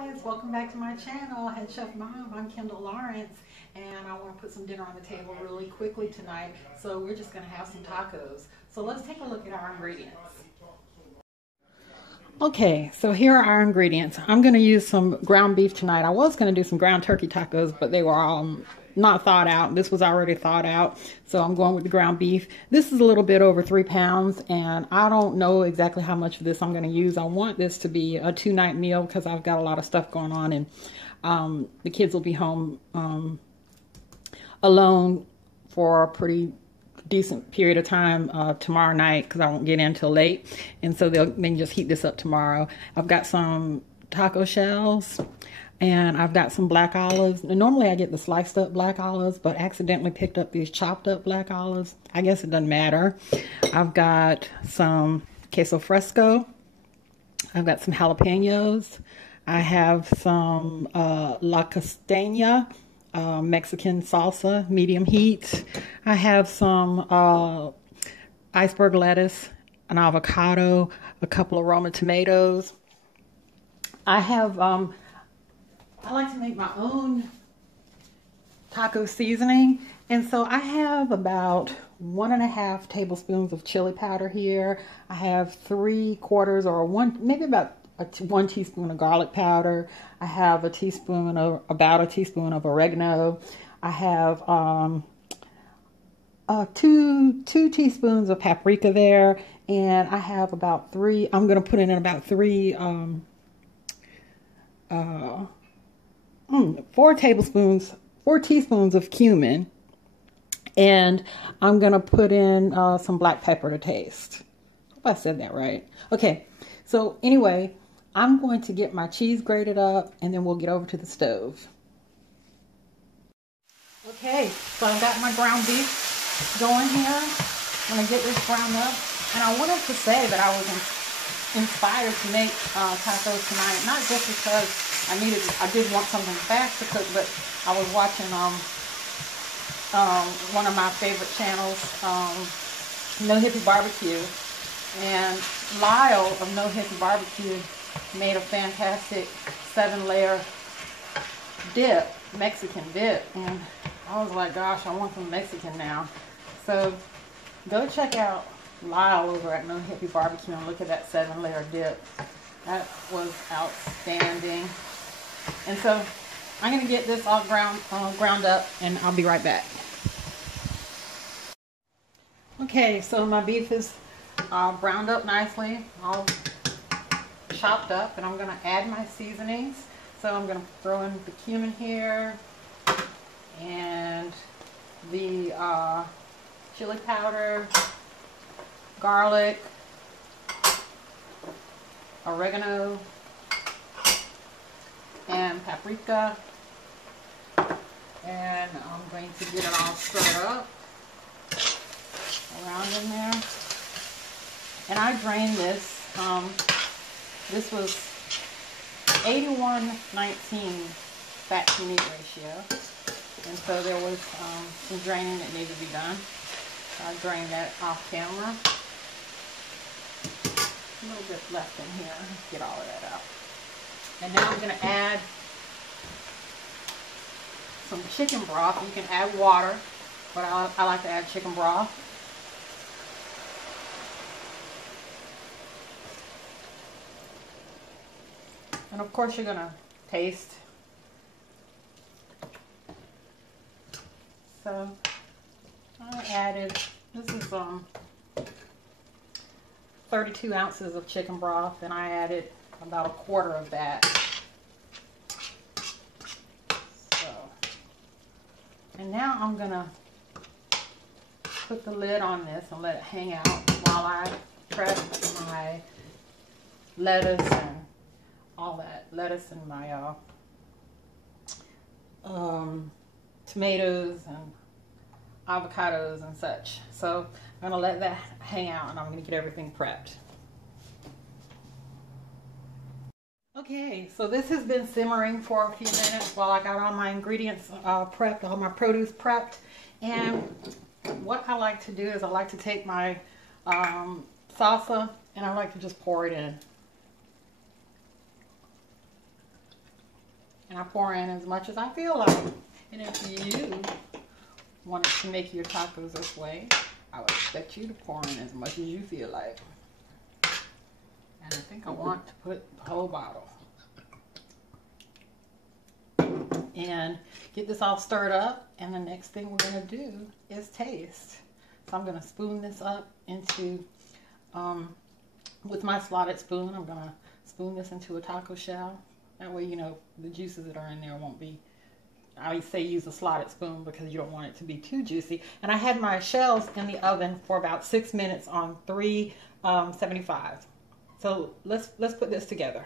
guys, welcome back to my channel, Head Chef Mom. I'm Kendall Lawrence, and I want to put some dinner on the table really quickly tonight. So we're just going to have some tacos. So let's take a look at our ingredients. Okay, so here are our ingredients. I'm going to use some ground beef tonight. I was going to do some ground turkey tacos, but they were not thawed out. This was already thawed out, so I'm going with the ground beef. This is a little bit over 3 pounds, and I don't know exactly how much of this I'm going to use. I want this to be a 2-night meal because I've got a lot of stuff going on, and the kids will be home alone for a pretty decent period of time tomorrow night because I won't get in till late, and so they can just heat this up tomorrow. I've got some taco shells, and I've got some black olives. And normally I get the sliced up black olives, but accidentally picked up these chopped up black olives. I guess it doesn't matter. I've got some queso fresco. I've got some jalapenos. I have some La Costeña Mexican salsa, medium heat. I have some iceberg lettuce, an avocado, a couple of Roma tomatoes. I have I like to make my own taco seasoning, and so I have about 1.5 tablespoons of chili powder here. I have 3/4 or maybe about 1 teaspoon of garlic powder. I have about a teaspoon of oregano. I have 2 teaspoons of paprika there, and I have about 3. I'm going to put in about 4 teaspoons of cumin, and I'm going to put in some black pepper to taste. Hope I said that right. Okay, so anyway, I'm going to get my cheese grated up, and then we'll get over to the stove. Okay, so I've got my ground beef going here. I'm going to get this browned up, and I wanted to say that I was inspired to make tacos tonight, not just because I did want something fast to cook, but I was watching one of my favorite channels, No Hippie Barbecue, and Lyle of No Hippie Barbecue made a fantastic 7-layer dip, Mexican dip, and I was like, gosh, I want some Mexican now. So go check out Lyle over at No Hippie Barbecue and look at that 7-layer dip. That was outstanding. And so I'm going to get this all ground up, and I'll be right back. Okay, so my beef is browned up nicely, all chopped up, and I'm going to add my seasonings. So I'm going to throw in the cumin here, and the chili powder, garlic, oregano, and paprika, and I'm going to get it all stirred up around in there. And I drained this. This was 81-19 fat to meat ratio, and so there was some draining that needed to be done. So I drained that off camera. A little bit left in here. Get all of that out. And now I'm going to add some chicken broth. You can add water, but I like to add chicken broth. And of course you're going to taste. So I added, this is 32 ounces of chicken broth, and I added about 1/4 of that. So, and now I'm gonna put the lid on this and let it hang out while I prep my lettuce and all that. Lettuce and my tomatoes and avocados and such. So I'm gonna let that hang out, and I'm gonna get everything prepped. Okay, so this has been simmering for a few minutes while I got all my ingredients prepped, all my produce prepped. And what I like to do is I like to take my salsa, and I like to just pour it in. And I pour in as much as I feel like. And if you wanted to make your tacos this way, I would expect you to pour in as much as you feel like. And I think I want to put the whole bottle. And get this all stirred up. And the next thing we're going to do is taste. So I'm going to spoon this up into, with my slotted spoon, I'm going to spoon this into a taco shell. That way, you know, the juices that are in there won't be, I would say use a slotted spoon because you don't want it to be too juicy. And I had my shells in the oven for about 6 minutes on 375. So let's put this together.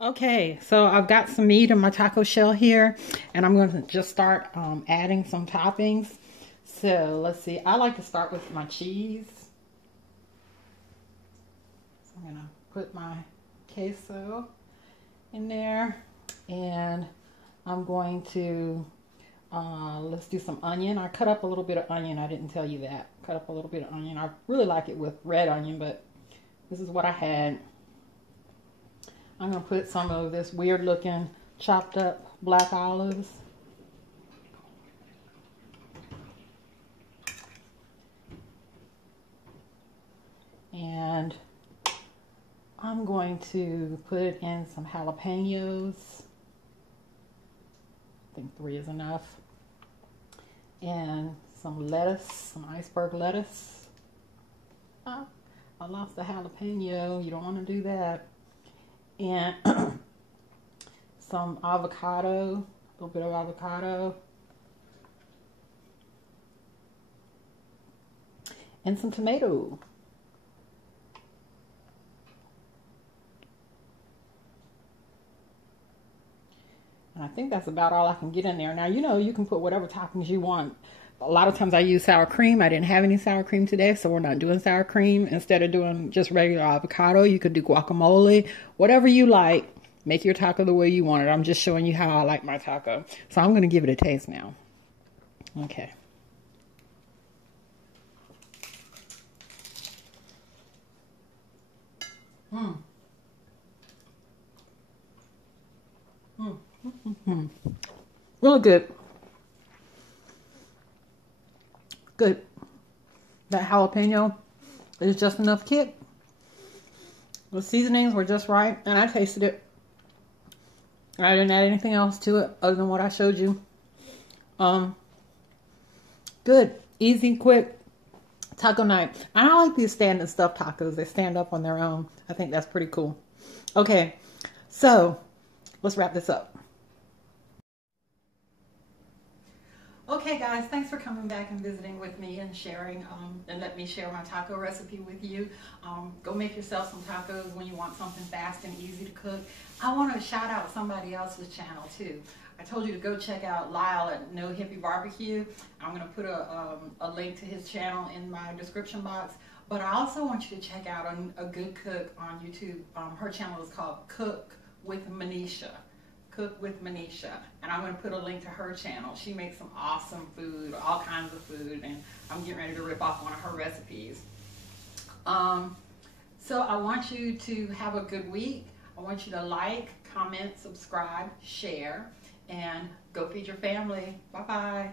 Okay, so I've got some meat in my taco shell here, and I'm going to just start adding some toppings. So let's see, I like to start with my cheese. So I'm going to put my queso in there, and I'm going to, let's do some onion. I cut up a little bit of onion. I didn't tell you that. Cut up a little bit of onion. I really like it with red onion, but this is what I had. I'm going to put some of this weird looking chopped up black olives. And I'm going to put in some jalapenos. I think 3 is enough. And some lettuce, some iceberg lettuce. Oh, I lost the jalapeno. You don't want to do that. And some avocado, a little bit of avocado. And some tomato. And I think that's about all I can get in there. Now, you know, you can put whatever toppings you want. A lot of times I use sour cream. I didn't have any sour cream today, so we're not doing sour cream. Instead of doing just regular avocado, you could do guacamole. Whatever you like, make your taco the way you want it. I'm just showing you how I like my taco. So I'm going to give it a taste now. Okay. Really good. Good. That jalapeno is just enough kick. The seasonings were just right, and I tasted it. I didn't add anything else to it other than what I showed you. Good, easy, quick taco night. And I like these stand and stuff tacos. They stand up on their own. I think that's pretty cool. Okay, so let's wrap this up. Okay guys, thanks for coming back and visiting with me and sharing and let me share my taco recipe with you. Go make yourself some tacos when you want something fast and easy to cook. I want to shout out somebody else's channel too. I told you to go check out Lyle at No Hippie Barbecue. I'm going to put a link to his channel in my description box. But I also want you to check out a good cook on YouTube. Her channel is called Cook with Manisha. Cook with Manisha, and I'm going to put a link to her channel. She makes some awesome food, all kinds of food, and I'm getting ready to rip off one of her recipes. So I want you to have a good week. I want you to like, comment, subscribe, share, and go feed your family. Bye-bye.